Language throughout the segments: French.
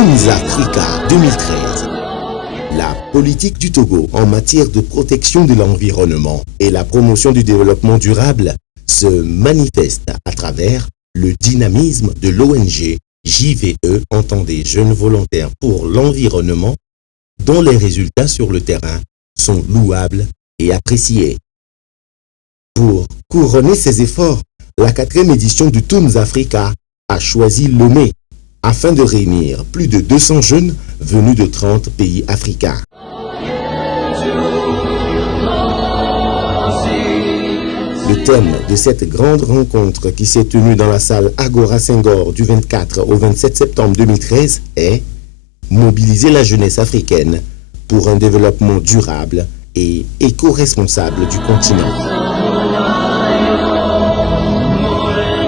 Tunes Africa 2013. La politique du Togo en matière de protection de l'environnement et la promotion du développement durable se manifeste à travers le dynamisme de l'ONG JVE, entendez Jeunes Volontaires pour l'Environnement, dont les résultats sur le terrain sont louables et appréciés. Pour couronner ses efforts, la 4e édition du Tunes Africa a choisi Lomé afin de réunir plus de 200 jeunes venus de 30 pays africains. Le thème de cette grande rencontre qui s'est tenue dans la salle Agora Senghor du 24 au 27 septembre 2013 est « Mobiliser la jeunesse africaine pour un développement durable et éco-responsable du continent ».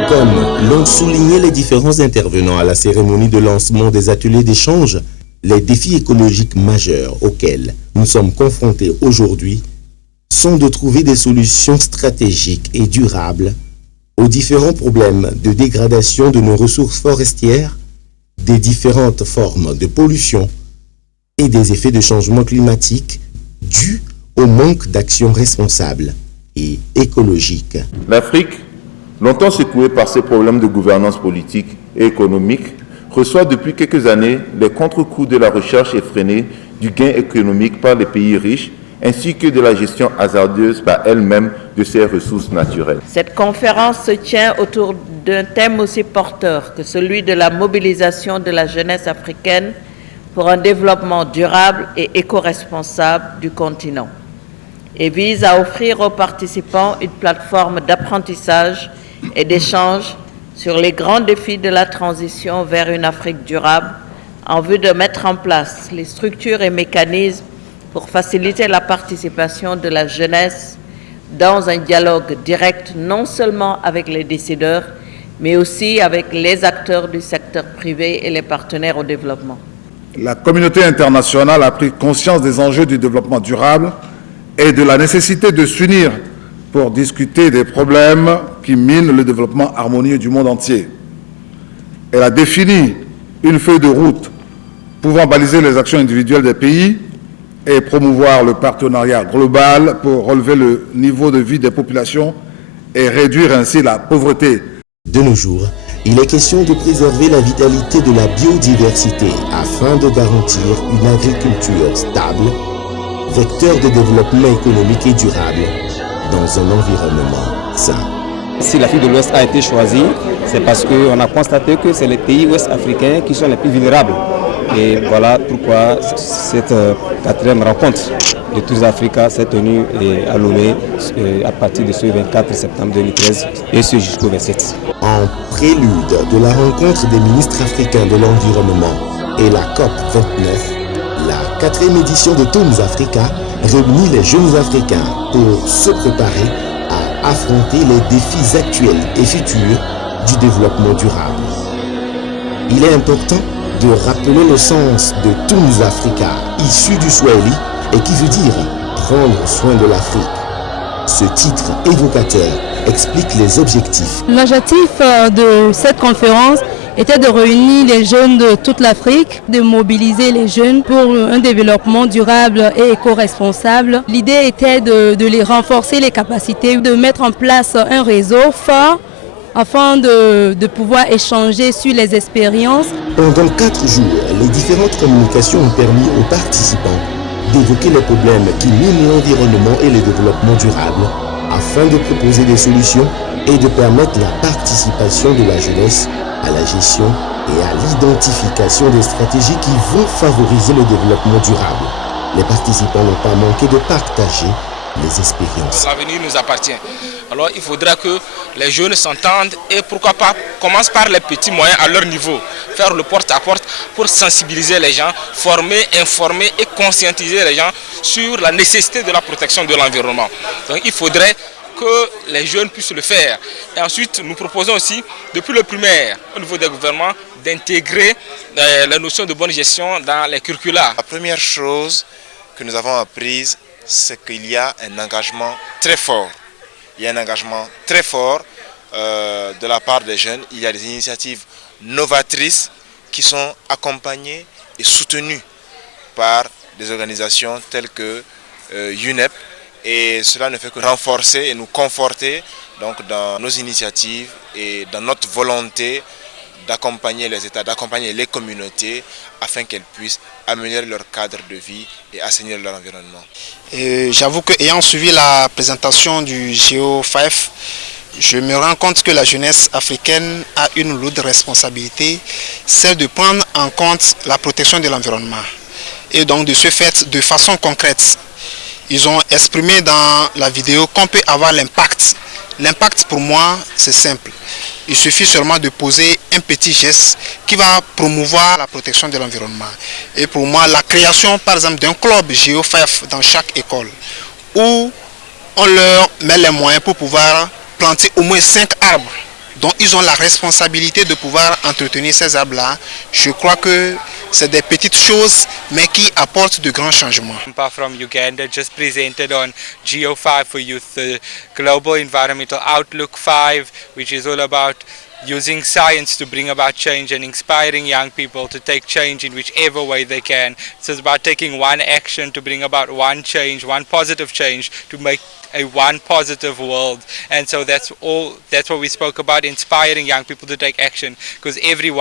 Comme l'ont souligné les différents intervenants à la cérémonie de lancement des ateliers d'échange, les défis écologiques majeurs auxquels nous sommes confrontés aujourd'hui sont de trouver des solutions stratégiques et durables aux différents problèmes de dégradation de nos ressources forestières, des différentes formes de pollution et des effets de changement climatique dus au manque d'action responsable et écologique. L'Afrique, longtemps secouée par ses problèmes de gouvernance politique et économique, reçoit depuis quelques années les contre-coups de la recherche effrénée du gain économique par les pays riches, ainsi que de la gestion hasardeuse par elle-même de ses ressources naturelles. Cette conférence se tient autour d'un thème aussi porteur que celui de la mobilisation de la jeunesse africaine pour un développement durable et éco-responsable du continent et vise à offrir aux participants une plateforme d'apprentissage et d'échange sur les grands défis de la transition vers une Afrique durable en vue de mettre en place les structures et mécanismes pour faciliter la participation de la jeunesse dans un dialogue direct non seulement avec les décideurs, mais aussi avec les acteurs du secteur privé et les partenaires au développement. La communauté internationale a pris conscience des enjeux du développement durable et de la nécessité de s'unir pour discuter des problèmes qui minent le développement harmonieux du monde entier. Elle a défini une feuille de route pouvant baliser les actions individuelles des pays et promouvoir le partenariat global pour relever le niveau de vie des populations et réduire ainsi la pauvreté. De nos jours, il est question de préserver la vitalité de la biodiversité afin de garantir une agriculture stable, vecteur de développement économique et durable dans un environnement sain. Si l'Afrique de l'Ouest a été choisie, c'est parce qu'on a constaté que c'est les pays ouest-africains qui sont les plus vulnérables. Et voilà pourquoi cette 4e rencontre de Tunes Africa s'est tenue à Lomé à partir de ce 24 septembre 2013 et ce jusqu'au 27. En prélude de la rencontre des ministres africains de l'environnement et la COP 29, la 4e édition de Tunes Africa réunit les jeunes Africains pour se préparer à affronter les défis actuels et futurs du développement durable. Il est important de rappeler le sens de Tunes Africa, issu du Swahili et qui veut dire prendre soin de l'Afrique. Ce titre évocateur explique les objectifs. L'objectif de cette conférence était de réunir les jeunes de toute l'Afrique, de mobiliser les jeunes pour un développement durable et éco-responsable. L'idée était de les renforcer les capacités, de mettre en place un réseau fort afin de pouvoir échanger sur les expériences. Pendant 4 jours, les différentes communications ont permis aux participants d'évoquer les problèmes qui minent l'environnement et le développement durable afin de proposer des solutions et de permettre la participation de la jeunesse à la gestion et à l'identification des stratégies qui vont favoriser le développement durable. Les participants n'ont pas manqué de partager les expériences. L'avenir nous appartient. Alors il faudra que les jeunes s'entendent et pourquoi pas commencent par les petits moyens à leur niveau, faire le porte-à-porte pour sensibiliser les gens, former, informer et conscientiser les gens sur la nécessité de la protection de l'environnement. Donc il faudrait que les jeunes puissent le faire. Et ensuite, nous proposons aussi, depuis le primaire, au niveau des gouvernements, d'intégrer la notion de bonne gestion dans les curricula. La première chose que nous avons apprise, c'est qu'il y a un engagement très fort. Il y a un engagement très fort de la part des jeunes. Il y a des initiatives novatrices qui sont accompagnés et soutenus par des organisations telles que UNEP, et cela ne fait que renforcer et nous conforter donc dans nos initiatives et dans notre volonté d'accompagner les États, d'accompagner les communautés afin qu'elles puissent améliorer leur cadre de vie et assainir leur environnement. J'avoue qu'ayant suivi la présentation du Geo5, je me rends compte que la jeunesse africaine a une lourde responsabilité, celle de prendre en compte la protection de l'environnement. Et donc de ce fait, de façon concrète, ils ont exprimé dans la vidéo qu'on peut avoir l'impact. L'impact pour moi, c'est simple. Il suffit seulement de poser un petit geste qui va promouvoir la protection de l'environnement. Et pour moi, la création par exemple d'un club Geo5 dans chaque école, où on leur met les moyens pour pouvoir planter au moins 5 arbres, dont ils ont la responsabilité de pouvoir entretenir ces arbres-là. Je crois que c'est des petites choses, mais qui apportent de grands changements. From Uganda just presented on Geo5 for Youth, the Global Environmental Outlook 5, which is all about using science to bring about change and inspiring young people to take change in whichever way they can. So it's about taking one action to bring about one change, one positive change to make a one positive world. And so that's what we spoke about, inspiring young people to take action, because every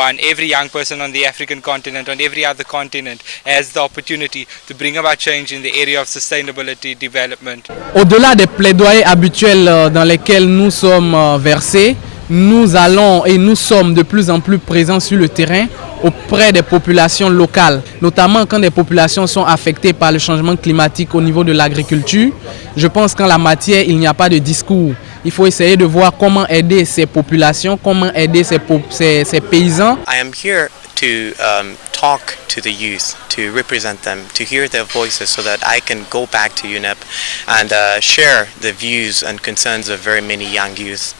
young person on the African continent, on every other continent, has the opportunity to bring about change in the area of sustainability development. Au-delà des plaidoyers habituels dans lesquels nous sommes versés, nous allons et nous sommes de plus en plus présents sur le terrain auprès des populations locales, notamment quand des populations sont affectées par le changement climatique au niveau de l'agriculture. Je pense qu'en la matière, il n'y a pas de discours. Il faut essayer de voir comment aider ces populations, comment aider ces paysans. I am here to talk to the youth, to represent them, to hear their voices so that I can go back to UNEP and share the views and concerns of very many young youth.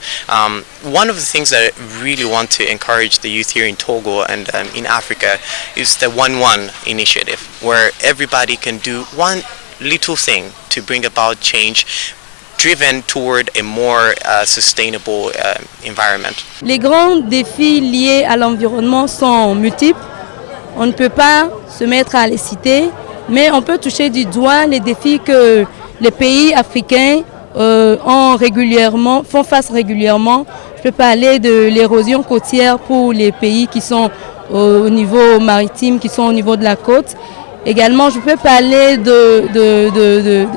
One of the things that I really want to encourage the youth here in Togo and in Africa is the 1-1 initiative, where everybody can do one little thing to bring about change, driven toward a more sustainable environment. Les grands défis liés à l'environnement sont multiples. On ne peut pas se mettre à les citer, mais on peut toucher du doigt les défis que les pays africains font face régulièrement. Je peux parler de l'érosion côtière pour les pays qui sont au niveau maritime, qui sont au niveau de la côte. Également, je peux parler des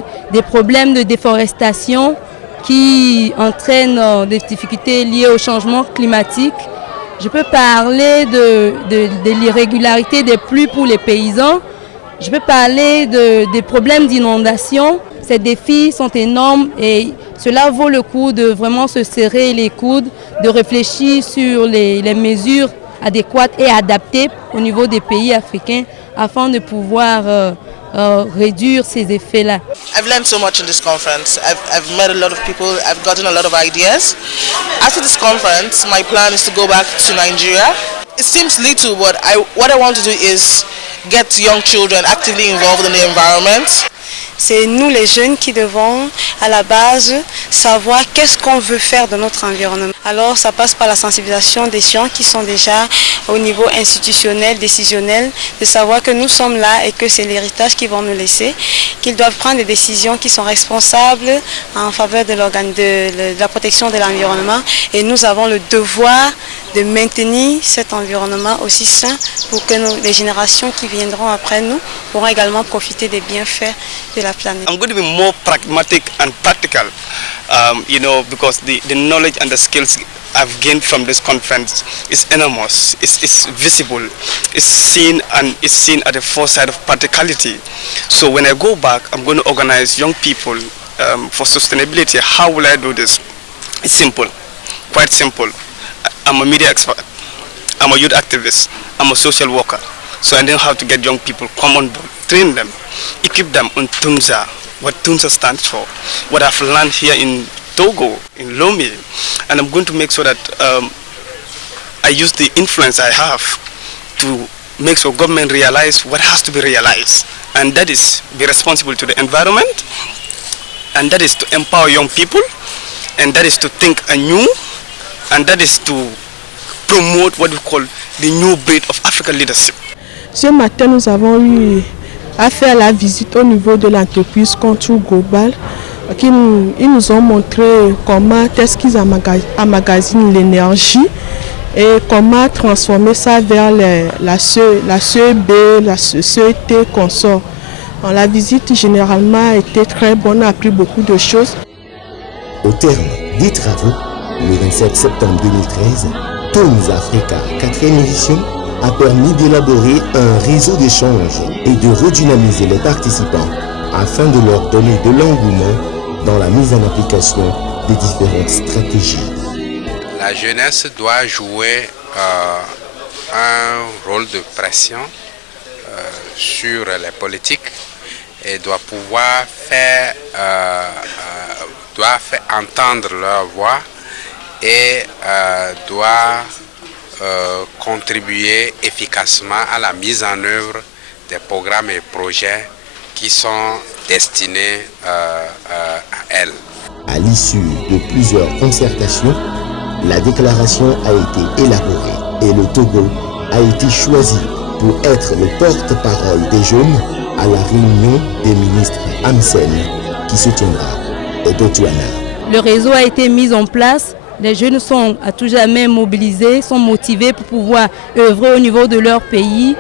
problèmes de déforestation qui entraînent des difficultés liées au changement climatique. Je peux parler de l'irrégularité des pluies pour les paysans. Je peux parler des problèmes d'inondation. Ces défis sont énormes et cela vaut le coup de vraiment se serrer les coudes, de réfléchir sur les mesures adéquates et adaptées au niveau des pays africains afin de pouvoir réduire ces effets-là. I've learned so much in this conference. I've met a lot of people. I've gotten a lot of ideas. After this conference, my plan is to go back to Nigeria. It seems little, but what I want to do is get young children actively involved in the environment. C'est nous les jeunes qui devons à la base savoir qu'est-ce qu'on veut faire de notre environnement. Alors ça passe par la sensibilisation des gens qui sont déjà au niveau institutionnel, décisionnel, de savoir que nous sommes là et que c'est l'héritage qu'ils vont nous laisser, qu'ils doivent prendre des décisions qui sont responsables en faveur de la protection de l'environnement et nous avons le devoir de maintenir cet environnement aussi sain pour que les générations qui viendront après nous pourront également profiter des bienfaits de la planète. I'm going to be more pragmatic and practical, because the knowledge and the skills I've gained from this conference is enormous. It's visible. It's seen at the foresight of practicality. So when I go back, I'm going to organize young people for sustainability. How will I do this? It's simple, quite simple. I'm a media expert, I'm a youth activist, I'm a social worker. So I don't have to get young people, come on board, train them, equip them on TUNZA, what TUNZA stands for, what I've learned here in Togo, in Lomé. And I'm going to make sure that I use the influence I have to make sure government realize what has to be realized. And that is be responsible to the environment, and that is to empower young people, and that is to think anew, and that is to promote what we call the new breed of African leadership. Ce matin, nous avons eu à faire la visite au niveau de l'entreprise Contour Global. Ils nous ont montré comment est-ce qu'ils emmagasinent l'énergie et comment transformer ça vers la CEB, la CET consort. La visite généralement a été très bonne, on a appris beaucoup de choses. Au terme des travaux, le 27 septembre 2013, Tonnes Africa 4e édition a permis d'élaborer un réseau d'échanges et de redynamiser les participants afin de leur donner de l'engouement dans la mise en application des différentes stratégies. La jeunesse doit jouer un rôle de pression sur les politiques et doit pouvoir faire entendre leur voix et doit contribuer efficacement à la mise en œuvre des programmes et projets qui sont destinés à elle. À l'issue de plusieurs concertations, la déclaration a été élaborée et le Togo a été choisi pour être le porte-parole des jeunes à la réunion des ministres AMSEN qui se tiendra au Botswana. Le réseau a été mis en place. Les jeunes sont à tout jamais mobilisés, sont motivés pour pouvoir œuvrer au niveau de leur pays.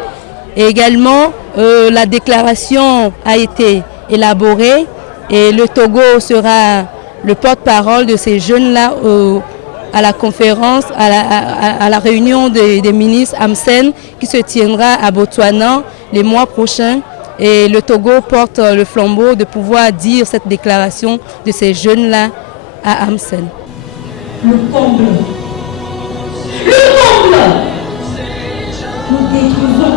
Et également, la déclaration a été élaborée et le Togo sera le porte-parole de ces jeunes-là à la conférence, à la réunion des ministres AMSEN qui se tiendra à Botswana les mois prochains. Et le Togo porte le flambeau de pouvoir dire cette déclaration de ces jeunes-là à AMSEN. Le comble. Nous détruisons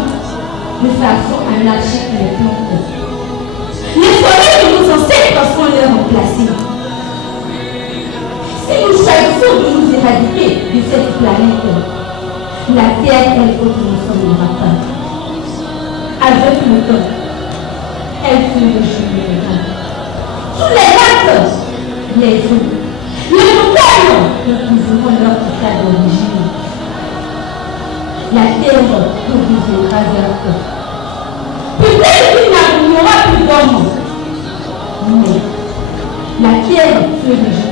de façon anarchique les plantes. Les forêts de nos ancêtres sont les remplacées. Si nous choisissons de nous éradiquer de cette planète, la Terre, elle faut que nous sommes pas. Avec le temps, elle se régénérera. Sous les lacs, les eaux, les montagnes retrouveront leur état d'origine. La terre redeviendra verte. Peut-être qu'il n'y aura plus d'hommes, mais la terre se régénérera.